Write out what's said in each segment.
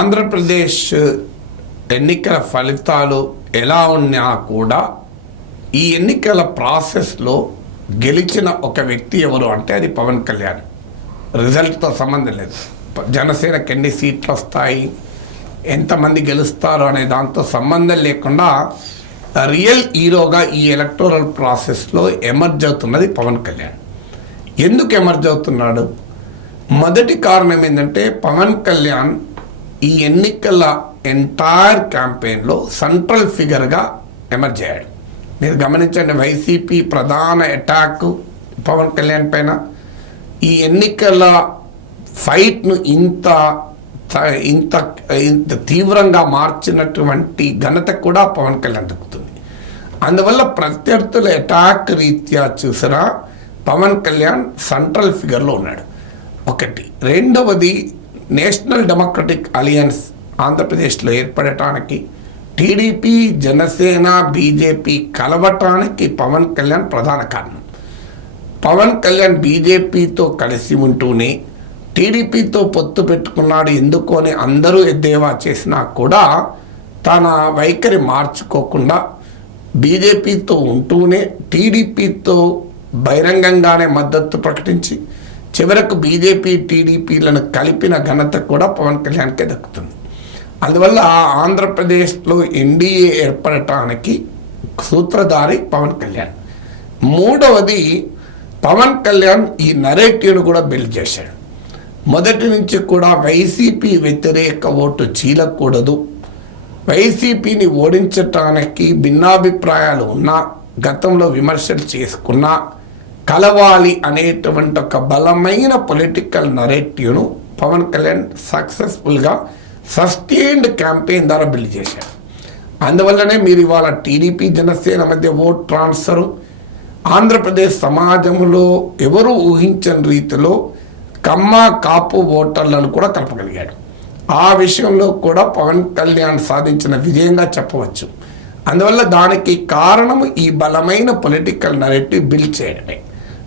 ఆంధ్రప్రదేశ్ ఎన్నికల ఫలితాలు ఎలా ఉన్నా కూడా ఈ ఎన్నికల ప్రాసెస్లో గెలిచిన ఒక వ్యక్తి ఎవరు అంటే అది పవన్ కళ్యాణ్. రిజల్ట్తో సంబంధం లేదు. జనసేనకు ఎన్ని సీట్లు వస్తాయి ఎంతమంది గెలుస్తారు అనే దాంతో సంబంధం లేకుండా రియల్ హీరోగా ఈ ఎలక్టోరల్ ప్రాసెస్లో ఎమర్జ్ అవుతున్నది పవన్ కళ్యాణ్. ఎందుకు ఎమర్జ్ అవుతున్నాడు? మొదటి కారణం ఏంటంటే పవన్ కళ్యాణ్ ఈ ఎన్నికల ఎంటైర్ క్యాంపెయిన్లో సెంట్రల్ ఫిగర్గా ఎమర్జ్ అయ్యాడు. మీరు గమనించండి వైసీపీ ప్రధాన అటాక్ పవన్ కళ్యాణ్ పైన. ఈ ఎన్నికల ఫైట్ను ఇంత ఇంత ఇంత తీవ్రంగా మార్చినటువంటి ఘనత కూడా పవన్ కళ్యాణ్ దక్కుతుంది. అందువల్ల ప్రత్యర్థుల అటాక్ రీత్యా చూసినా పవన్ కళ్యాణ్ సెంట్రల్ ఫిగర్లో ఉన్నాడు. ఒకటి. రెండవది నేషనల్ డెమోక్రటిక్ అలియన్స్ ఆంధ్రప్రదేశ్లో ఏర్పడటానికి టీడీపీ జనసేన బీజేపీ కలవటానికి పవన్ కళ్యాణ్ ప్రధాన కారణం. పవన్ కళ్యాణ్ బీజేపీతో కలిసి ఉంటూనే టీడీపీతో పొత్తు పెట్టుకున్నాడు ఎందుకు అని అందరూ ఎద్దేవా చేసినా కూడా తన వైఖరి మార్చుకోకుండా బీజేపీతో ఉంటూనే టీడీపీతో బహిరంగంగానే మద్దతు ప్రకటించి చివరకు బీజేపీ టీడీపీలను కలిపిన ఘనత కూడా పవన్ కళ్యాణ్కే దక్కుతుంది. అందువల్ల ఆంధ్రప్రదేశ్లో ఎన్డీఏ ఏర్పడటానికి సూత్రధారి పవన్ కళ్యాణ్. మూడవది పవన్ కళ్యాణ్ ఈ నరేటివ్ను కూడా బిల్డ్ చేశాడు. మొదటి నుంచి కూడా వైసీపీ వ్యతిరేక ఓటు చీలకూడదు. వైసీపీని ఓడించటానికి భిన్నాభిప్రాయాలు ఉన్నా గతంలో విమర్శలు చేసుకున్నా కలవాలి అనేటువంటి ఒక బలమైన పొలిటికల్ నరేటివ్ను పవన్ కళ్యాణ్ సక్సెస్ఫుల్గా సస్టైన్డ్ క్యాంపెయిన్ ద్వారా బిల్డ్ చేశారు. అందువల్లనే మీరు ఇవాళ టీడీపీ జనసేన మధ్య ఓట్ ట్రాన్స్ఫరు ఆంధ్రప్రదేశ్ సమాజంలో ఎవరు ఊహించని రీతిలో కమ్మ కాపు ఓటర్లను కూడా కలపగలిగాడు. ఆ విషయంలో కూడా పవన్ కళ్యాణ్ సాధించిన విజయంగా చెప్పవచ్చు. అందువల్ల దానికి కారణం ఈ బలమైన పొలిటికల్ నరేటివ్ బిల్డ్ చేయడమే.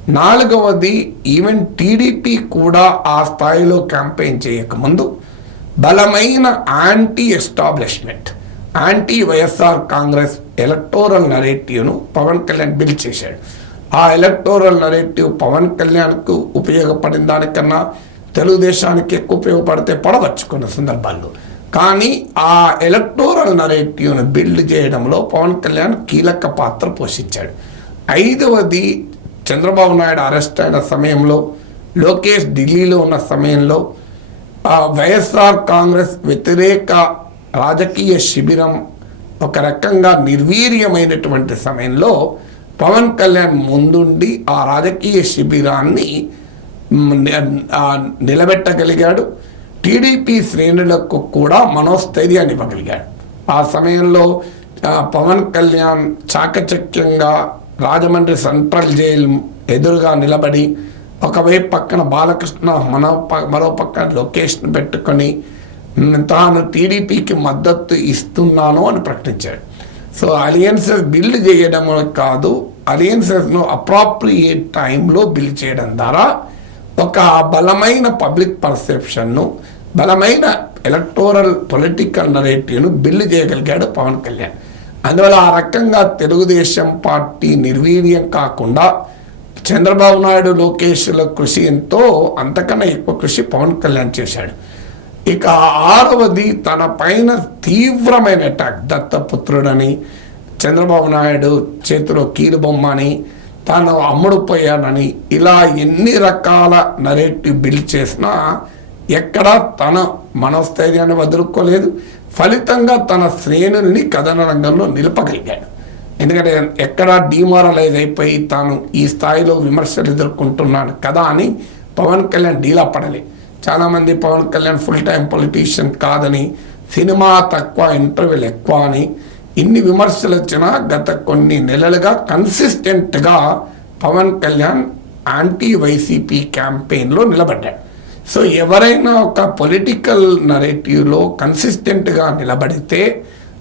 నాలుగవది ఈవెన్ టీడీపీ కూడా ఆ స్థాయిలో క్యాంపెయిన్ చేయకముందు. బలమైన anti establishment anti YSR Congress electoral నరేటివ్ను Pawan Kalyan build చేశాడు. ఆ ఎలక్టోరల్ నరేటివ్ పవన్ కళ్యాణ్కు ఉపయోగపడిన దానికన్నా తెలుగుదేశానికి ఎక్కువ ఉపయోగపడితే పడవచ్చు కొన్ని సందర్భాల్లో. కానీ ఆ ఎలక్టోరల్ నరేటివ్ను బిల్డ్ చేయడంలో పవన్ కళ్యాణ్ కీలక పాత్ర పోషించాడు. ఐదవది చంద్రబాబు నాయుడు అరెస్ట్ అయిన సమయంలో లోకేష్ ఢిల్లీలో ఉన్న సమయంలో ఆ వైఎస్ఆర్ కాంగ్రెస్ వ్యతిరేక రాజకీయ శిబిరం ఒక రకంగా నిర్వీర్యమైనటువంటి సమయంలో పవన్ కళ్యాణ్ ముందుండి ఆ రాజకీయ శిబిరాన్ని నిలబెట్టగలిగాడు. టీడీపీ శ్రేణులకు కూడా మనోస్థైర్యాన్ని ఇవ్వగలిగాడు ఆ సమయంలో ఆ, పవన్ కళ్యాణ్ చాకచక్యంగా రాజమండ్రి సెంట్రల్ జైలు ఎదురుగా నిలబడి ఒకవైపు పక్కన బాలకృష్ణ మనో ప- మరో పక్కన లొకేషన్ పెట్టుకొని తాను టీడీపీకి మద్దతు ఇస్తున్నాను అని ప్రకటించాడు. సో అలియన్సెస్ బిల్డ్ చేయడం కాదు అలియన్సెస్ను అప్రాప్రియేట్ టైంలో బిల్డ్ చేయడం ద్వారా ఒక బలమైన పబ్లిక్ పర్సెప్షన్ను బలమైన ఎలక్టోరల్ పొలిటికల్ నరేటివ్ను బిల్డ్ చేయగలిగాడు పవన్ కళ్యాణ్. అందువల్ల ఆ రకంగా తెలుగుదేశం పార్టీ నిర్వీర్యం కాకుండా చంద్రబాబు నాయుడు లోకేష్ల కృషి ఎంతో అంతకన్నా ఎక్కువ కృషి పవన్ కళ్యాణ్ చేశాడు. ఇక ఆరవది తన పైన తీవ్రమైన అటాక్ దత్తపుత్రుడని చంద్రబాబు నాయుడు చేతిలో కీలుబొమ్మ అని తాను అమ్ముడుపోయానని ఇలా ఎన్ని రకాల నరేటివ్ బిల్డ్ చేసినా ఎక్కడా తన మనస్థైర్యాన్ని వదులుకోలేదు. ఫలితంగా తన శ్రేణుల్ని కథన రంగంలో నిలపగలిగాడు. ఎందుకంటే ఎక్కడా డిమారలైజ్ అయిపోయి తాను ఈ స్థాయిలో విమర్శలు ఎదుర్కొంటున్నాను కదా అని పవన్ కళ్యాణ్ డీలా పడలే చాలామంది Pawan Kalyan full time politician కాదని సినిమా తక్కువ ఇంటర్వ్యూలు ఎక్కువ అని ఇన్ని విమర్శలు వచ్చినా గత కొన్ని నెలలుగా కన్సిస్టెంట్గా పవన్ కళ్యాణ్ యాంటీ వైసీపీ క్యాంపెయిన్లో నిలబడ్డాడు. సో ఎవరైనా ఒక పొలిటికల్ నరేటివ్లో కన్సిస్టెంట్గా నిలబడితే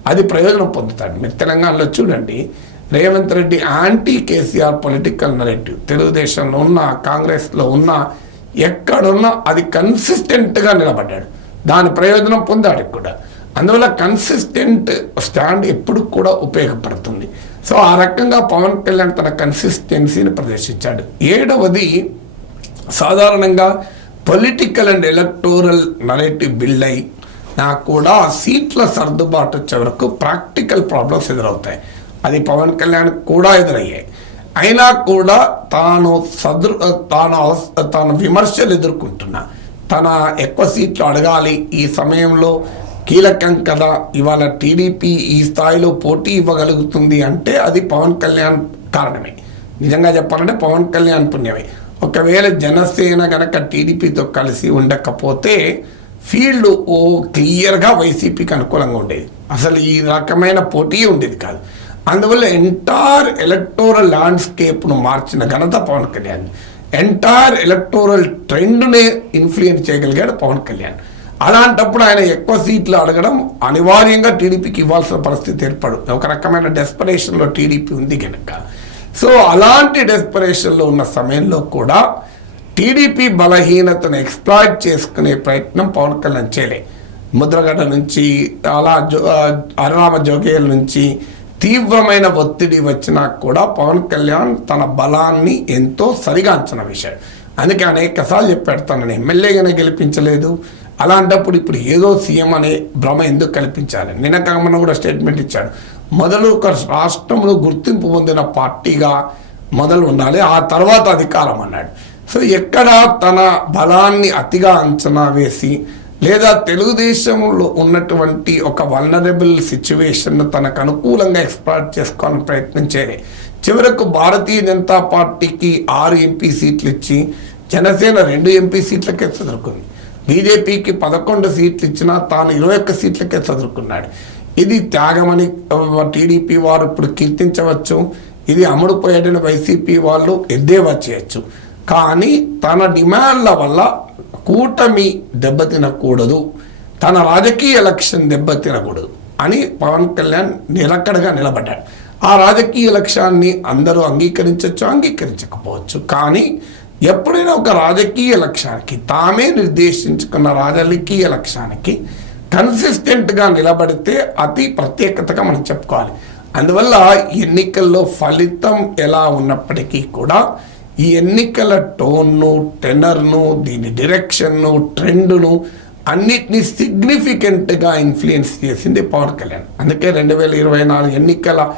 అది ప్రయోజనం పొందుతాడు. మీరు తెలంగాణలో చూడండి Revanth Reddy anti KCR political narrative తెలుగుదేశంలో ఉన్న కాంగ్రెస్లో ఉన్న ఎక్కడున్నా అది కన్సిస్టెంట్గా నిలబడ్డాడు. దాని ప్రయోజనం పొందాడు కూడా. అందువల్ల కన్సిస్టెంట్ స్టాండ్ ఎప్పుడు కూడా ఉపయోగపడుతుంది. సో ఆ రకంగా పవన్ కళ్యాణ్ తన కన్సిస్టెన్సీని ప్రదర్శించాడు. ఏడవది సాధారణంగా political and electoral narrative build అయి నాకు కూడా సీట్ల సర్దుబాటు వచ్చే వరకు ప్రాక్టికల్ ప్రాబ్లమ్స్ ఎదురవుతాయి. అది పవన్ కళ్యాణ్ కూడా ఎదురయ్యాయి. అయినా కూడా తాను సదృ తాను తాను విమర్శలు ఎదుర్కొంటున్నా. తన ఎక్కువ సీట్లు అడగాలి. ఈ సమయంలో కీలకం కదా. ఇవాళ టీడీపీ ఈ స్థాయిలో పోటీ ఇవ్వగలుగుతుంది అంటే అది పవన్ కళ్యాణ్ కారణమే. నిజంగా చెప్పాలంటే పవన్ కళ్యాణ్ పుణ్యమే. ఒకవేళ జనసేన గనక టీడీపీతో కలిసి ఉండకపోతే ఫీల్డ్ ఓ క్లియర్గా వైసీపీకి అనుకూలంగా ఉండేది. అసలు ఈ రకమైన పోటీ ఉండేది కాదు. అందువల్ల ఎంటైర్ ఎలక్టోరల్ ల్యాండ్స్కేప్ను మార్చిన ఘనత పవన్ కళ్యాణ్. ఎంటైర్ ఎలక్టోరల్ ట్రెండ్నే ఇన్ఫ్లుయెన్స్ చేయగలిగాడు పవన్ కళ్యాణ్. అలాంటప్పుడు ఆయన ఎక్కువ సీట్లు అడగడం అనివార్యంగా టీడీపీకి ఇవ్వాల్సిన పరిస్థితి ఏర్పడు. ఒక రకమైన డెస్పరేషన్లో టీడీపీ ఉంది కనుక సో అలాంటి డెస్పరేషన్లో ఉన్న సమయంలో కూడా టీడీపీ బలహీనతను ఎక్స్ప్లాయిట్ చేసుకునే ప్రయత్నం పవన్ కళ్యాణ్ చేయలే. ముద్రగడ నుంచి అలా జో అరుణామ జోగేల నుంచి తీవ్రమైన ఒత్తిడి వచ్చినా కూడా పవన్ కళ్యాణ్ తన బలాన్ని ఎంతో సరిగా అంచిన విషయం అందుకే అనేక సార్లు చెప్పాడు తనని ఎమ్మెల్యేగానే గెలిపించలేదు. అలాంటప్పుడు ఇప్పుడు ఏదో సీఎం అనే భ్రమ ఎందుకు కల్పించాలి? నిన్న కామన్న కూడా స్టేట్మెంట్ ఇచ్చాడు. మొదలు ఒక రాష్ట్రంలో గుర్తింపు పొందిన పార్టీగా మొదలు ఉండాలి ఆ తర్వాత అధికారం అన్నాడు. సో ఎక్కడ తన బలాన్ని అతిగా అంచనా వేసి లేదా తెలుగుదేశంలో ఉన్నటువంటి ఒక వల్నరబుల్ సిచ్యువేషన్ తనకు అనుకూలంగా ఎక్స్ప్లాయిట్ చేసుకోవాలని ప్రయత్నించేది. చివరకు భారతీయ జనతా పార్టీకి ఆరు ఎంపీ సీట్లు ఇచ్చి జనసేన రెండు ఎంపీ సీట్లకే చదువుకుంది బీజేపీకి పదకొండు సీట్లు ఇచ్చినా తాను ఇరవై ఒక్క సీట్లకే చదువుకున్నాడు ఇది త్యాగమని టీడీపీ వారు ఇప్పుడు కీర్తించవచ్చు. ఇది అమ్ముడుపోయాడని వైసీపీ వాళ్ళు ఎద్దేవా చేయొచ్చు. కానీ తన డిమాండ్ల వల్ల కూటమి దెబ్బతినకూడదు. తన రాజకీయ లక్ష్యం దెబ్బతినకూడదు అని పవన్ కళ్యాణ్ నిలకడగా నిలబడ్డాడు. ఆ రాజకీయ లక్ష్యాన్ని అందరూ అంగీకరించవచ్చు అంగీకరించకపోవచ్చు. కానీ ఎప్పుడైనా ఒక రాజకీయ లక్ష్యానికి తామే నిర్దేశించుకున్న రాజకీయ లక్ష్యానికి కన్సిస్టెంట్గా నిలబడితే అతి ప్రత్యేకతగా మనం చెప్పుకోవాలి. అందువల్ల ఎన్నికల్లో ఫలితం ఎలా ఉన్నప్పటికీ కూడా ఈ ఎన్నికల టోన్ను టెనర్ను దీని డిరెక్షన్ను ట్రెండ్ను అన్నిటినీ సిగ్నిఫికెంట్గా ఇన్ఫ్లుయెన్స్ చేసింది పవన్ కళ్యాణ్. అందుకే రెండు వేల ఇరవై నాలుగు ఎన్నికల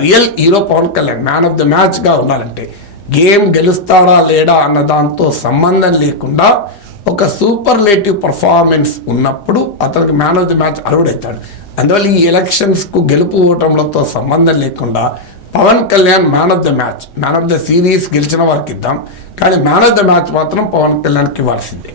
real hero Pawan Kalyan man of the మ్యాచ్గా ఉండాలంటే గేమ్ గెలుస్తాడా లేడా అన్న దాంతో సంబంధం లేకుండా ఒక సూపర్లేటివ్ పర్ఫార్మెన్స్ ఉన్నప్పుడు అతనికి మ్యాన్ ఆఫ్ ది మ్యాచ్ అర్హుడవుతాడు అందువల్ల ఈ ఎలక్షన్స్కు గెలుపు ఓటములతో సంబంధం లేకుండా Pawan Kalyan man of the match man of the series గెలిచిన వారికి ఇద్దాం. కానీ మ్యాన్ ఆఫ్ ద మ్యాచ్ మాత్రం పవన్ కళ్యాణ్కి ఇవ్వాల్సిందే.